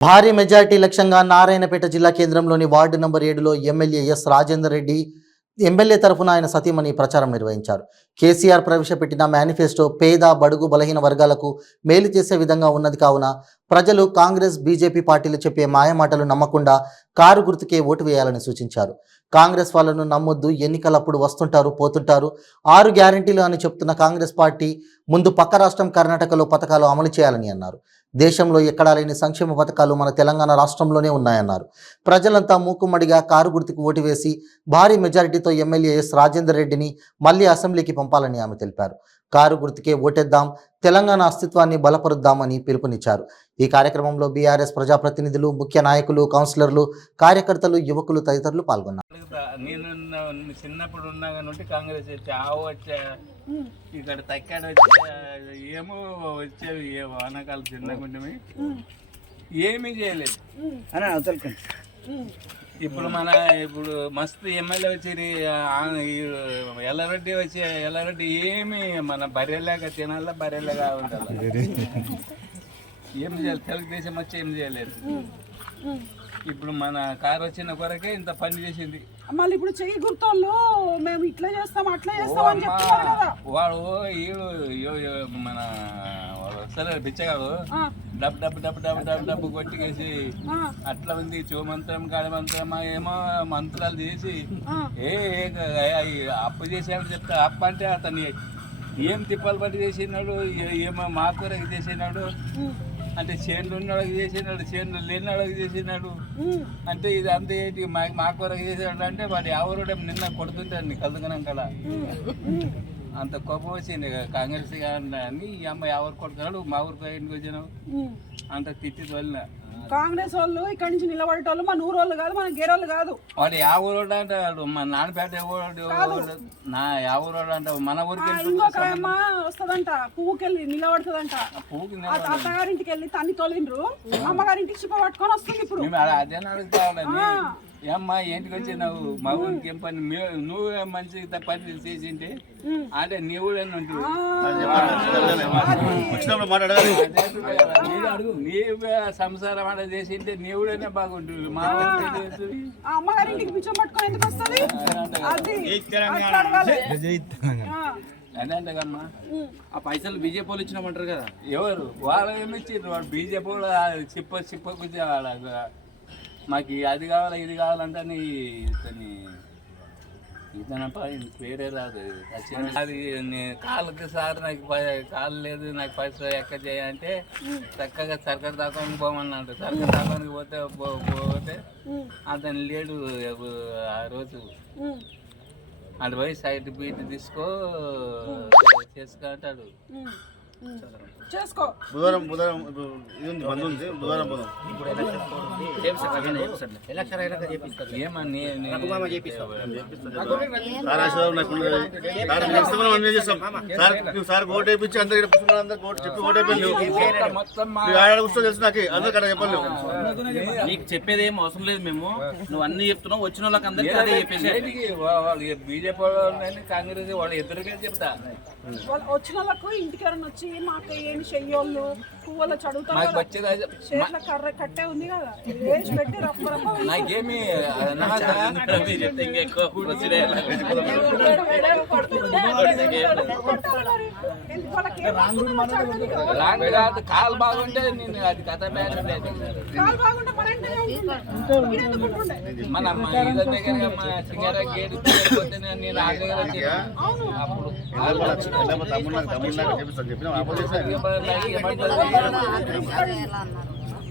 భారీ మెజార్టీ లక్ష్యంగా నారాయణపేట జిల్లా కేంద్రంలోని వార్డు నంబర్ 7లో MLA S Rajender Reddy MLA తరఫున ఆయన సతీమణి ప్రచారం నిర్వహించారు. కేసీఆర్ ప్రవేశపెట్టిన మేనిఫెస్టో పేద బడుగు బలహీన వర్గాలకు మేలు చేసే విధంగా ఉన్నది కావున ప్రజలు కాంగ్రెస్ బీజేపీ పార్టీలు చెప్పే మాయమాటలు నమ్మకుండా కారు గుర్తుకే ఓటు వేయాలని సూచించారు. కాంగ్రెస్ వాళ్ళను నమ్మొద్దు, ఎన్నికలప్పుడు వస్తుంటారు పోతుంటారు, 6 గ్యారెంటీలు అని చెప్తున్న కాంగ్రెస్ పార్టీ ముందు పక్క రాష్ట్రం కర్ణాటకలో పథకాలు అమలు చేయాలని అన్నారు. దేశంలో ఎక్కడా లేని సంక్షేమ పథకాలు మన తెలంగాణ రాష్ట్రంలోనే ఉన్నాయన్నారు. ప్రజలంతా మూకుమ్మడిగా కారు గుర్తుకు ఓటు వేసి భారీ మెజారిటీతో ఎమ్మెల్యే ఎస్ రాజేందర్ రెడ్డిని మళ్లీ అసెంబ్లీకి పంపాలని ఆమె తెలిపారు. కారు గుర్తుకే ఓటేద్దాం, తెలంగాణ అస్తిత్వాన్ని బలపరుద్దామని పిలుపునిచ్చారు. ఈ కార్యక్రమంలో బీఆర్ఎస్ ప్రజాప్రతినిధులు, ముఖ్య నాయకులు, కౌన్సిలర్లు, కార్యకర్తలు, యువకులు తదితరులు పాల్గొన్నారు. నేను చిన్నప్పుడు ఉన్నా కానీ కాంగ్రెస్ వచ్చి ఆవు వచ్చా, ఇక్కడ తక్కాడు వచ్చా, ఏమో వచ్చేవి వానకాలు చిన్నగుంటే ఏమీ చేయలేదు. ఇప్పుడు మస్తు ఎమ్మెల్యే వచ్చి ఎల్లారెడ్డి ఏమి మన బర్రెలాగా తినాలా, బర్రెలాగా ఉండాలి. ఏం చేయాలి, తెలుగుదేశం వచ్చి ఏం చేయలేదు. ఇప్పుడు మన కారు వచ్చిన కొరకే ఇంత పని చేసింది. మళ్ళీ ఇప్పుడు చెయ్యి గుర్తోళ్ళు మేము ఇట్లా చేస్తాం అట్లా చేస్తాం అని చెప్తున్నారు కదా. వాడు మన వస్తలే బిచ్చగాడు డబ్బు డబ్బు డబ్బు డబ్బు డబ్బు డబ్బు కొట్టికేసి అట్లా ఉంది. చూమంత్రం కాడమంత్రం ఏమో మంత్రాలు చేసి అప్పు చేసాడని చెప్తా. అప్పు అంటే అతన్ని ఏం తిప్పలు పట్టి చేసినాడు, ఏమో మాకూరకి చేసినాడు అంటే, చేనులు ఉన్నవాళ్ళకి చేసినాడు, చేనులు లేనివాళ్ళకి చేసినాడు అంటే, ఇది అంతా ఏంటి మాకూరకి చేసినాడు అంటే వాడు ఎవరు నిన్న కొడుతుంటాడు కలుగుతున్నాం కదా. అంత కోపం వచ్చింది కాంగ్రెస్ అని. ఈ అమ్మాయి ఎవరు కొడుతున్నాడు, మా ఊరికి ఇంటికి వచ్చినావు అంత తిట్టి తోలిన. కాంగ్రెస్ వాళ్ళు ఇక్కడ నుంచి నిలబడేటోళ్ళు మన ఊరోళ్ళు కాదు, మన గేరోళ్ళు కాదు. వాడు ఊరోడు అంటాడు, మా నాన్నపేట నా ఊరోడు అంట. మన ఊరికి ఇంకొక అమ్మ వస్తుందంట, పువ్వుకెళ్ళి నిలబడుతుందంట. అత్తగారింటికి వెళ్ళి తన్ని తోలిండ్రు, అమ్మగారింటికి చిప్ప పట్టుకొని వస్తుంది. ఇప్పుడు అదే అడుగుతా, ఏమ్మా ఏంటికి వచ్చినావు మా ఊరికి ఏం పని, నువ్వే మంచి పని చేసింటే అంటే నీ ఊళ్ళో ఉంటుంది. నీవే సంసారం అంటే చేసింటే నీ ఊళ్ళోనే బాగుంటుంది. మా అమ్మగారింటికి పిచ్చం పట్టుకొని ఎందుకు వస్తుంది? అదేంటమ్మా, ఆ పైసలు బీజేపీ వాళ్ళు ఇచ్చినామంటారు కదా. ఎవరు వాళ్ళు ఏమి ఇచ్చిండ్రు? వాడు బీజేపీ చిప్ప కూర్చోవాళ్ళ మాకు అది కావాలి ఇది కావాలంటే ఇదనప్ప పేరే రాదు. అది కాళ్ళకి సార్ నాకు కాళ్ళు లేదు, నాకు పైసలు ఎక్కడ చేయాలంటే చక్కగా సర్కారు దాకానికి పోమన్నాడు. సర్కారు దాకానికి పోతే అతను లేడు ఆ రోజు. అటు పోయి సైడ్ బీట్ తీసుకో చేసుకో అంటాడు. చేసుకో బుధవారం బంద్ ఉంది, బుధవారం పోదాం. సార్ ఓటు వేయించి అందరు చెప్పి ఓటు తెలుసు నాకు అందరికీ చెప్పాలి. నీకు చెప్పేది ఏం అవసరం లేదు, మేము నువ్వు అన్ని చెప్తున్నావు. వచ్చిన వాళ్ళకి అందరికీ అదే చెప్పేసి బీజేపీ వాళ్ళు కాంగ్రెస్ వాళ్ళు ఎదురుగా చెప్తా. వచ్చిన వాళ్ళకు ఇంటికి ఎవరైనా వచ్చి మాకు ఏమి చెయ్యోళ్ళు పువ్వుల చదువుతారు, చేతుల కర్ర కట్టే ఉంది కదా, వేసి పెట్టి నాకేమి కాలు బాగుంటే నేను అది కథ మన సింగార గేట్ నేను అప్పుడు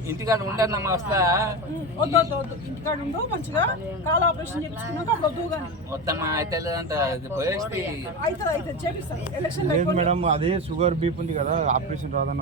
ఇంటికాడ ఉంటానమ్మా. వస్తా ఇంటికాడ ఉండు, మంచిగా కాలు ఆపరేషన్ చేయించుకున్నాక వద్దమ్మా. అయితే లేదంట పోయేసి అయితే చేపిస్తాను. ఎలక్షన్ మేడం అదే షుగర్ బీప్ ఉంది కదా, ఆపరేషన్ రాదన్న.